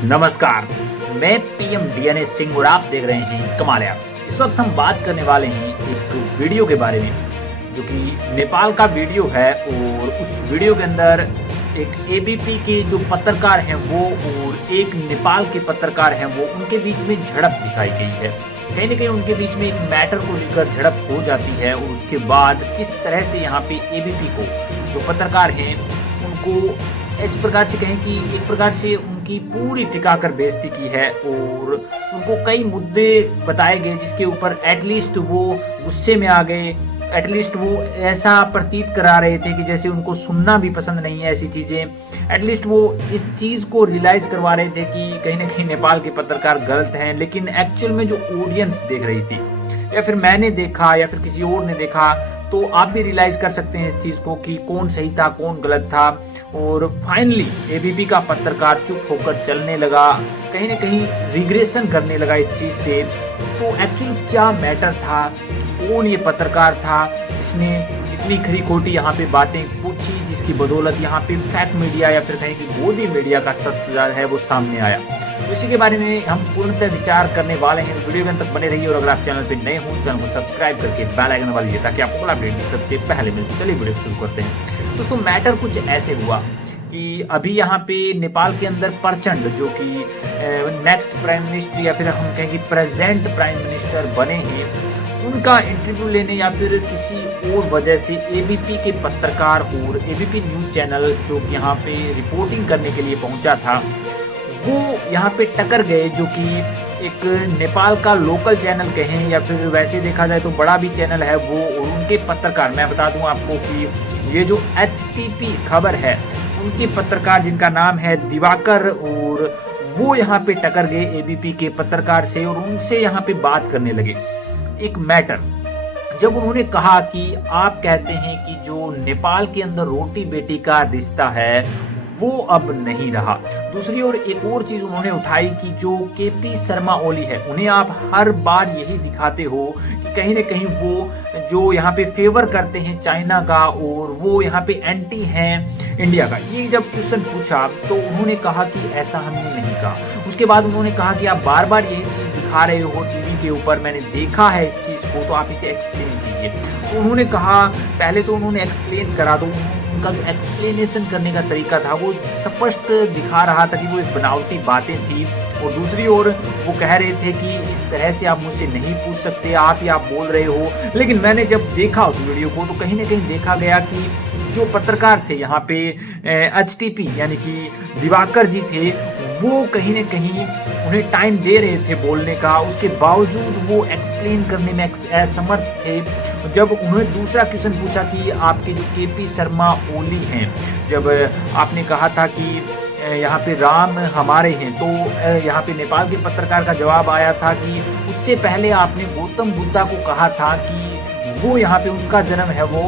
नमस्कार, मैं PM DNA Singh और आप देख रहे हैं कमाल ऐप। इस वक्त हम बात करने वाले हैं एक वीडियो के बारे में जो कि नेपाल का वीडियो है और उस वीडियो के अंदर एक एबीपी के जो पत्रकार हैं वो और एक नेपाल के पत्रकार हैं वो उनके बीच में झड़प दिखाई गई है। कहीं ना कहीं उनके बीच में एक मैटर को लेकर झड़प हो जाती है और उसके बाद किस तरह से यहाँ पे एबीपी को जो पत्रकार हैं उनको इस प्रकार से कहें कि एक प्रकार से उनकी पूरी टिकाकर बेइज्जती की है और उनको कई मुद्दे बताए गए जिसके ऊपर एटलीस्ट वो गुस्से में आ गए। एटलीस्ट वो ऐसा प्रतीत करा रहे थे कि जैसे उनको सुनना भी पसंद नहीं है ऐसी चीज़ें। एटलीस्ट वो इस चीज़ को रियलाइज करवा रहे थे कि कहीं ना कहीं नेपाल के पत्रकार गलत हैं, लेकिन एक्चुअल में जो ऑडियंस देख रही थी या फिर मैंने देखा या फिर किसी और ने देखा तो आप भी रियलाइज कर सकते हैं इस चीज़ को कि कौन सही था कौन गलत था। और फाइनली एबीपी का पत्रकार चुप होकर चलने लगा, कहीं ना कहीं रिग्रेशन करने लगा इस चीज़ से। तो एक्चुअल क्या मैटर था, कौन ये पत्रकार था जिसने इतनी खरी खोटी यहाँ पे बातें पूछी जिसकी बदौलत यहाँ पे फैक्ट मीडिया या फिर कहीं की गोदी मीडिया का सच है वो सामने आया। तो इसी के बारे में हम पूर्णतः विचार करने वाले हैं। वीडियो के अंत तक बने रहिए और अगर आप चैनल पे नए हो चैनल को सब्सक्राइब करके बेल आइकन दबा लीजिए ताकि आपको अपडेट सबसे पहले मिले। चलिए वीडियो शुरू करते हैं। दोस्तों मैटर कुछ ऐसे हुआ कि अभी यहाँ पे नेपाल के अंदर प्रचंड जो कि नेक्स्ट प्राइम मिनिस्टर या फिर हम कहें कि प्रेजेंट प्राइम मिनिस्टर बने हैं उनका इंटरव्यू लेने या फिर किसी और वजह से एबीपी के पत्रकार और एबीपी न्यूज चैनल जो यहाँ पे रिपोर्टिंग करने के लिए पहुंचा था वो यहाँ पे टकर गए, जो कि एक नेपाल का लोकल चैनल कहें या फिर वैसे देखा जाए तो बड़ा भी चैनल है वो। और उनके पत्रकार मैं बता दूं आपको कि ये जो एचटीपी खबर है उनके पत्रकार जिनका नाम है दिवाकर और वो यहाँ पे टकर गए एबीपी के पत्रकार से और उनसे यहाँ पे बात करने लगे एक मैटर। जब उन्होंने कहा कि आप कहते हैं कि जो नेपाल के अंदर रोटी बेटी का रिश्ता है वो अब नहीं रहा। दूसरी ओर एक और चीज उन्होंने उठाई कि जो केपी शर्मा ओली है उन्हें आप हर बार यही दिखाते हो कि कहीं ना कहीं वो जो यहाँ पे फेवर करते हैं चाइना का और वो यहाँ पे एंटी हैं इंडिया का। ये जब क्वेश्चन पूछा तो उन्होंने कहा कि ऐसा हमने नहीं कहा। उसके बाद उन्होंने कहा कि आप बार बार यही चीज दिखा रहे हो टीवी के ऊपर, मैंने देखा है इस चीज को, तो आप इसे एक्सप्लेन कीजिए। तो उन्होंने कहा पहले तो उन्होंने एक्सप्लेन करा दो। उनका जो एक्सप्लेनेशन करने का तरीका था वो स्पष्ट दिखा रहा था कि वो एक बनावटी बातें थी। और दूसरी ओर वो कह रहे थे कि इस तरह से आप मुझसे नहीं पूछ सकते, आप ही आप बोल रहे हो। लेकिन मैंने जब देखा उस वीडियो को तो कहीं ना कहीं देखा गया कि जो पत्रकार थे यहाँ पे एचटीपी यानी कि दिवाकर जी थे वो कहीं ना कहीं उन्हें टाइम दे रहे थे बोलने का, उसके बावजूद वो एक्सप्लेन करने में असमर्थ थे। जब उन्हें दूसरा क्वेश्चन पूछा कि आपके जो केपी शर्मा ओली हैं, जब आपने कहा था कि यहाँ पे राम हमारे हैं, तो यहाँ पे नेपाल के पत्रकार का जवाब आया था कि उससे पहले आपने गौतम बुद्धा को कहा था कि वो यहाँ पे उनका जन्म है वो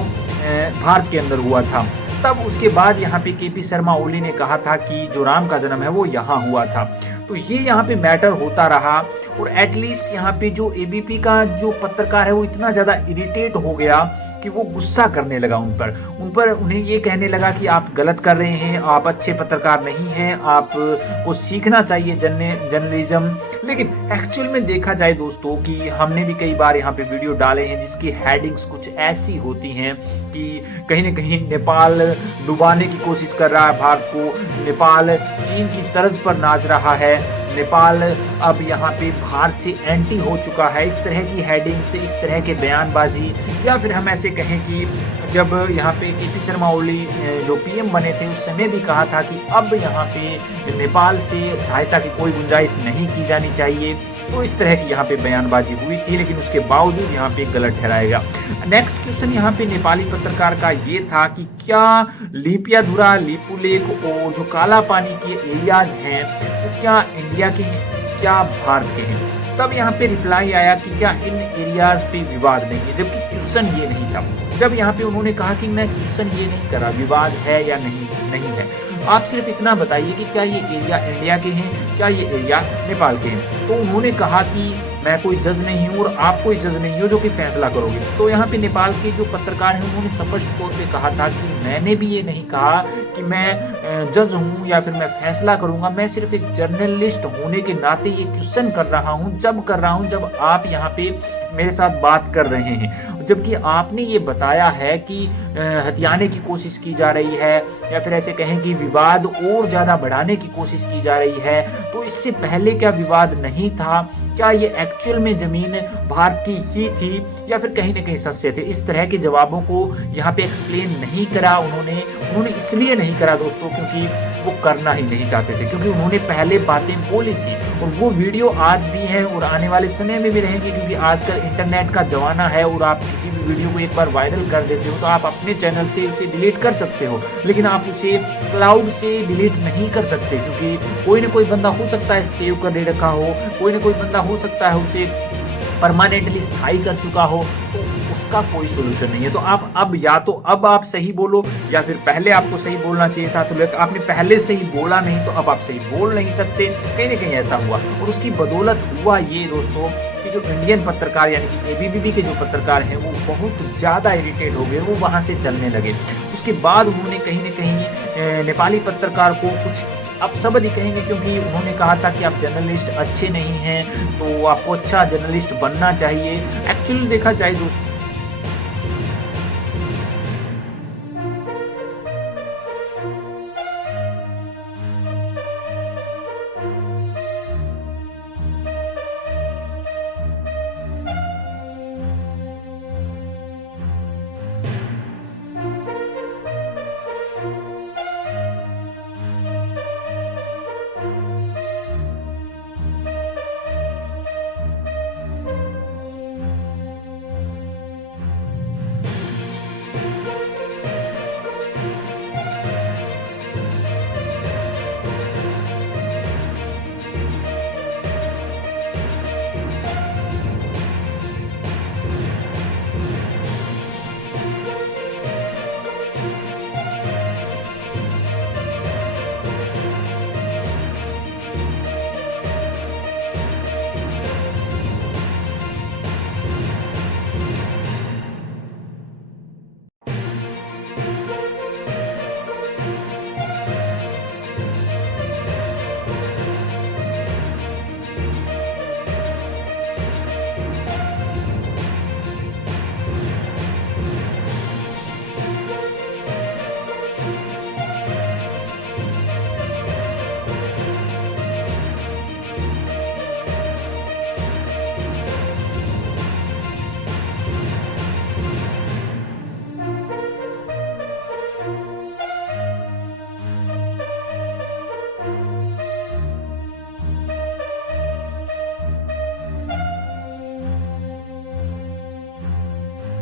भारत के अंदर हुआ था। तब उसके बाद यहाँ पे केपी शर्मा ओली ने कहा था कि जो राम का जन्म है वो यहाँ हुआ था। तो ये यहाँ पे मैटर होता रहा और एटलीस्ट यहाँ पे जो एबीपी का जो पत्रकार है वो इतना ज़्यादा इरिटेट हो गया कि वो गुस्सा करने लगा उन पर उन्हें ये कहने लगा कि आप गलत कर रहे हैं, आप अच्छे पत्रकार नहीं हैं, आपको सीखना चाहिए जर्नलिज्म। लेकिन एक्चुअल में देखा जाए दोस्तों कि हमने भी कई बार यहाँ पे वीडियो डाले हैं जिसकी हेडिंग्स कुछ ऐसी होती हैं कि कहीं ना कहीं नेपाल डुबाने की कोशिश कर रहा है भारत को, नेपाल चीन की तर्ज पर नाच रहा है, नेपाल अब यहाँ पे भारत से एंटी हो चुका है। इस तरह की हेडिंग से इस तरह के बयानबाजी, या फिर हम ऐसे कहें कि जब यहाँ पे केपी शर्मा ओली जो पीएम बने थे उस समय भी कहा था कि अब यहाँ पे नेपाल से सहायता की कोई गुंजाइश नहीं की जानी चाहिए। तो इस तरह की यहाँ पे बयानबाजी हुई थी, लेकिन उसके बावजूद यहाँ पे गलत ठहराएगा। नेक्स्ट क्वेश्चन यहाँ पे नेपाली पत्रकार का ये था कि क्या लिपियाधुरा, लिपुलेख और जो काला पानी के एरियाज हैं तो क्या इंडिया के हैं, क्या भारत के हैं? तब यहाँ पे रिप्लाई आया कि क्या इन एरियाज पे विवाद नहीं है, जबकि क्वेश्चन ये नहीं था। जब यहाँ पे उन्होंने कहा कि मैं क्वेश्चन ये नहीं करा विवाद है या नहीं है, आप सिर्फ इतना बताइए कि क्या ये एरिया इंडिया के हैं, क्या ये एरिया नेपाल के हैं। तो उन्होंने कहा कि मैं कोई जज नहीं हूँ और आप कोई जज नहीं हो जो कि फैसला करोगे। तो यहाँ पे नेपाल के जो पत्रकार हैं उन्होंने स्पष्ट तौर पे कहा था कि मैंने भी ये नहीं कहा कि मैं जज हूँ या फिर मैं फैसला करूंगा, मैं सिर्फ एक जर्नलिस्ट होने के नाते ये क्वेश्चन कर रहा हूँ जब आप यहाँ पे मेरे साथ बात कर रहे हैं। जबकि आपने ये बताया है कि हथियाने की कोशिश की जा रही है या फिर ऐसे कहें कि विवाद और ज़्यादा बढ़ाने की कोशिश की जा रही है, तो इससे पहले क्या विवाद नहीं था? क्या ये एक्चुअल में ज़मीन भारत की ही थी या फिर कहीं ना कहीं सस्ते थे? इस तरह के जवाबों को यहाँ पे एक्सप्लेन नहीं करा उन्होंने इसलिए नहीं करा दोस्तों क्योंकि वो करना ही नहीं चाहते थे, क्योंकि उन्होंने पहले बातें बोली थी और वो वीडियो आज भी है और आने वाले समय में भी रहेंगी, क्योंकि आजकल इंटरनेट का जमाना है और आप किसी भी वीडियो को एक बार वायरल कर देते हो तो आप अपने चैनल से उसे डिलीट कर सकते हो, लेकिन आप उसे क्लाउड से डिलीट नहीं कर सकते, क्योंकि कोई ना कोई बंदा हो सकता है सेव कर दे रखा हो, कोई ना कोई बंदा हो सकता है उसे परमानेंटली स्थायी कर चुका हो, तो उसका कोई सोल्यूशन नहीं है। तो आप अब आप सही बोलो या फिर पहले आपको सही बोलना चाहिए था, तो आपने पहले सही बोला नहीं तो अब आप सही बोल नहीं सकते। कहीं ना कहीं ऐसा हुआ और उसकी बदौलत हुआ ये दोस्तों कि जो इंडियन पत्रकार यानी कि एबीपी के जो पत्रकार हैं वो बहुत ज़्यादा इरिटेट हो गए, वो वहाँ से चलने लगे। उसके बाद उन्होंने कहीं ना कहीं नेपाली पत्रकार को कुछ अपशब्द ही कहेंगे, क्योंकि उन्होंने कहा था कि आप जर्नलिस्ट अच्छे नहीं हैं तो आपको अच्छा जर्नलिस्ट बनना चाहिए। एक्चुअली देखा जाए दोस्तों